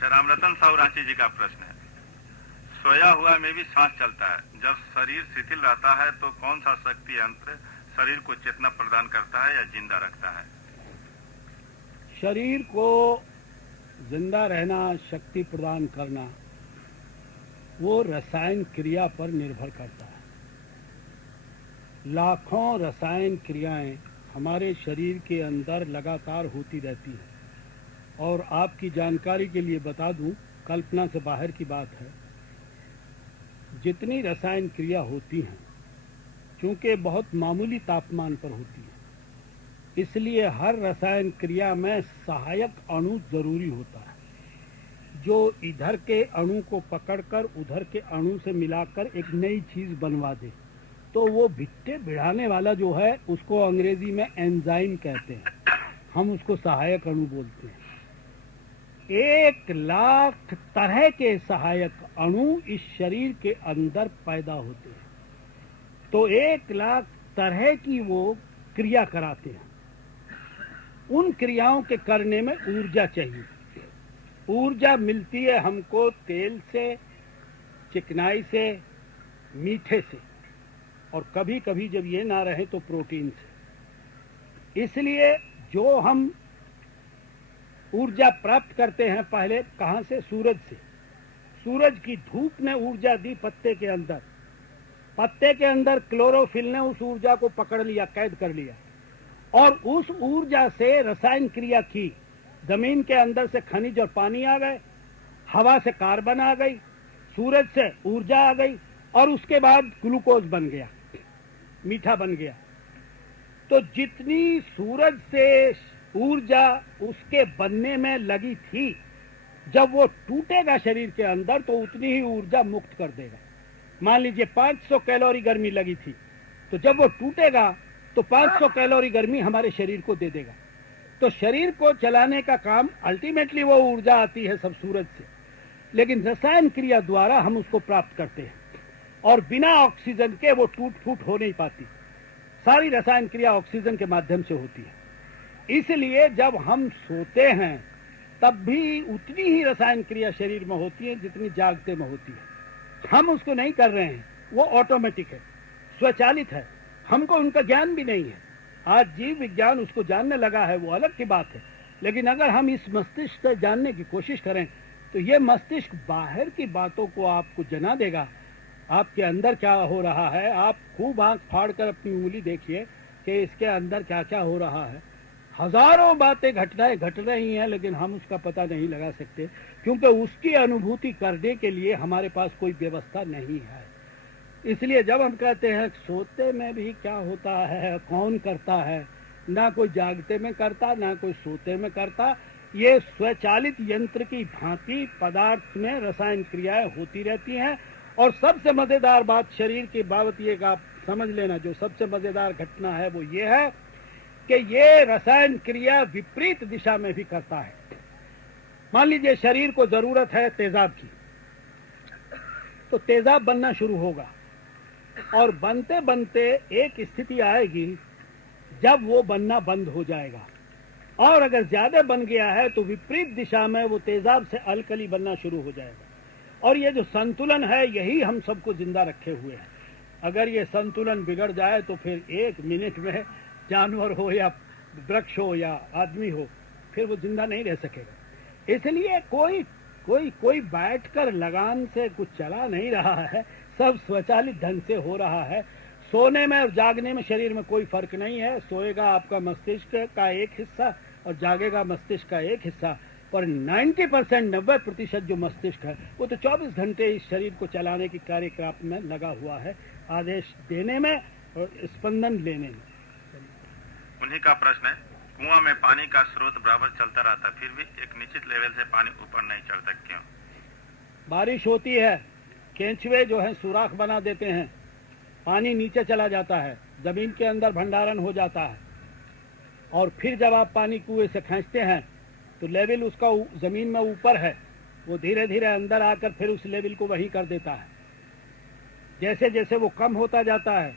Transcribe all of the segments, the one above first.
अच्छा, रामरतन साहू रांची जी का प्रश्न है, सोया हुआ में भी सांस चलता है, जब शरीर शिथिल रहता है तो कौन सा शक्ति यंत्र शरीर को चेतना प्रदान करता है या जिंदा रखता है? शरीर को जिंदा रहना, शक्ति प्रदान करना, वो रसायन क्रिया पर निर्भर करता है। लाखों रसायन क्रियाएं हमारे शरीर के अंदर लगातार होती रहती हैं। और आपकी जानकारी के लिए बता दूं, कल्पना से बाहर की बात है, जितनी रसायन क्रिया होती हैं, चूंकि बहुत मामूली तापमान पर होती है, इसलिए हर रसायन क्रिया में सहायक अणु जरूरी होता है, जो इधर के अणु को पकड़कर उधर के अणु से मिलाकर एक नई चीज बनवा दे। तो वो भिट्टे भिड़ाने वाला जो है, उसको अंग्रेजी में एंजाइम कहते हैं, हम उसको सहायक अणु बोलते हैं। 1,00,000 तरह के सहायक अणु इस शरीर के अंदर पैदा होते हैं। तो 1,00,000 तरह की वो क्रिया कराते हैं। उन क्रियाओं के करने में ऊर्जा चाहिए। ऊर्जा मिलती है हमको तेल से, चिकनाई से, मीठे से, और कभी कभी जब ये ना रहे तो प्रोटीन से। इसलिए जो हम ऊर्जा प्राप्त करते हैं, पहले कहां से? सूरज से। सूरज की धूप ने ऊर्जा दी पत्ते के अंदर। पत्ते के अंदर क्लोरोफिल ने उस ऊर्जा को पकड़ लिया, कैद कर लिया, और उस ऊर्जा से रसायन क्रिया की। जमीन के अंदर से खनिज और पानी आ गए, हवा से कार्बन आ गई, सूरज से ऊर्जा आ गई, और उसके बाद ग्लूकोज बन गया, मीठा बन गया। तो जितनी सूरज से ऊर्जा उसके बनने में लगी थी, जब वो टूटेगा शरीर के अंदर तो उतनी ही ऊर्जा मुक्त कर देगा। मान लीजिए 500 कैलोरी गर्मी लगी थी, तो जब वो टूटेगा तो 500 कैलोरी गर्मी हमारे शरीर को दे देगा। तो शरीर को चलाने का काम अल्टीमेटली वो ऊर्जा आती है सब सूरज से, लेकिन रसायन क्रिया द्वारा हम उसको प्राप्त करते हैं, और बिना ऑक्सीजन के वो टूट फूट हो नहीं पाती। सारी रसायन क्रिया ऑक्सीजन के माध्यम से होती है। इसलिए जब हम सोते हैं तब भी उतनी ही रसायन क्रिया शरीर में होती है जितनी जागते में होती है। हम उसको नहीं कर रहे हैं, वो ऑटोमेटिक है, स्वचालित है, हमको उनका ज्ञान भी नहीं है। आज जीव विज्ञान उसको जानने लगा है, वो अलग की बात है, लेकिन अगर हम इस मस्तिष्क से जानने की कोशिश करें तो ये मस्तिष्क बाहर की बातों को आपको जना देगा। आपके अंदर क्या हो रहा है, आप खूब आंख फाड़ कर अपनी उंगली देखिए कि इसके अंदर क्या क्या हो रहा है। हजारों बातें घटनाएं घट रही हैं, लेकिन हम उसका पता नहीं लगा सकते, क्योंकि उसकी अनुभूति करने के लिए हमारे पास कोई व्यवस्था नहीं है। इसलिए जब हम कहते हैं सोते में भी क्या होता है, कौन करता है, ना कोई जागते में करता, ना कोई सोते में करता, ये स्वचालित यंत्र की भांति पदार्थ में रसायन क्रियाएं होती रहती हैं। और सबसे मजेदार बात शरीर की बाबत ये आप समझ लेना, जो सबसे मजेदार घटना है वो ये है कि ये रसायन क्रिया विपरीत दिशा में भी करता है। मान लीजिए शरीर को जरूरत है तेजाब की, तो तेजाब बनना शुरू होगा, और बनते बनते एक स्थिति आएगी जब वो बनना बंद हो जाएगा, और अगर ज्यादा बन गया है तो विपरीत दिशा में वो तेजाब से अल्कली बनना शुरू हो जाएगा। और ये जो संतुलन है, यही हम सबको जिंदा रखे हुए है। अगर ये संतुलन बिगड़ जाए तो फिर 1 मिनट में जानवर हो या वृक्ष हो या आदमी हो, फिर वो जिंदा नहीं रह सकेगा। इसलिए कोई बैठकर लगान से कुछ चला नहीं रहा है, सब स्वचालित ढंग से हो रहा है। सोने में और जागने में शरीर में कोई फर्क नहीं है। सोएगा आपका मस्तिष्क का एक हिस्सा और जागेगा मस्तिष्क का एक हिस्सा, पर 90% 90% जो मस्तिष्क है वो तो 24 घंटे इस शरीर को चलाने की कार्यक्रम में लगा हुआ है, आदेश देने में और स्पंदन लेने में। उन्हीं का प्रश्न है, कुआं में पानी का स्रोत बराबर चलता रहता, फिर भी एक निश्चित लेवल से पानी ऊपर नहीं चढ़ता, क्यों? बारिश होती है, केंचुए जो है सुराख बना देते हैं, पानी नीचे चला जाता है, जमीन के अंदर भंडारण हो जाता है, और फिर जब आप पानी कुएं से खींचते हैं तो लेवल उसका जमीन में ऊपर है, वो धीरे धीरे अंदर आकर फिर उस लेवल को वही कर देता है। जैसे जैसे वो कम होता जाता है,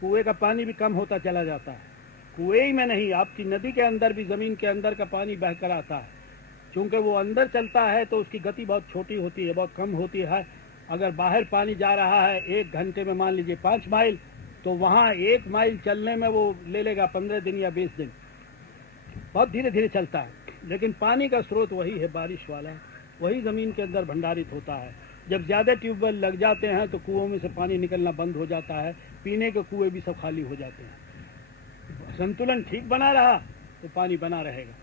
कुएं का पानी भी कम होता चला जाता है। कुएं ही में नहीं, आपकी नदी के अंदर भी जमीन के अंदर का पानी बहकर आता है। क्योंकि वो अंदर चलता है तो उसकी गति बहुत छोटी होती है, बहुत कम होती है। अगर बाहर पानी जा रहा है 1 घंटे में मान लीजिए 5 माइल, तो वहाँ 1 माइल चलने में वो ले लेगा 15 दिन या 20 दिन, बहुत धीरे धीरे चलता है। लेकिन पानी का स्रोत वही है, बारिश वाला, वही ज़मीन के अंदर भंडारित होता है। जब ज़्यादा ट्यूबवेल लग जाते हैं तो कुओं में से पानी निकलना बंद हो जाता है, पीने के कुएं भी सब खाली हो जाते हैं। संतुलन ठीक बना रहा तो पानी बना रहेगा।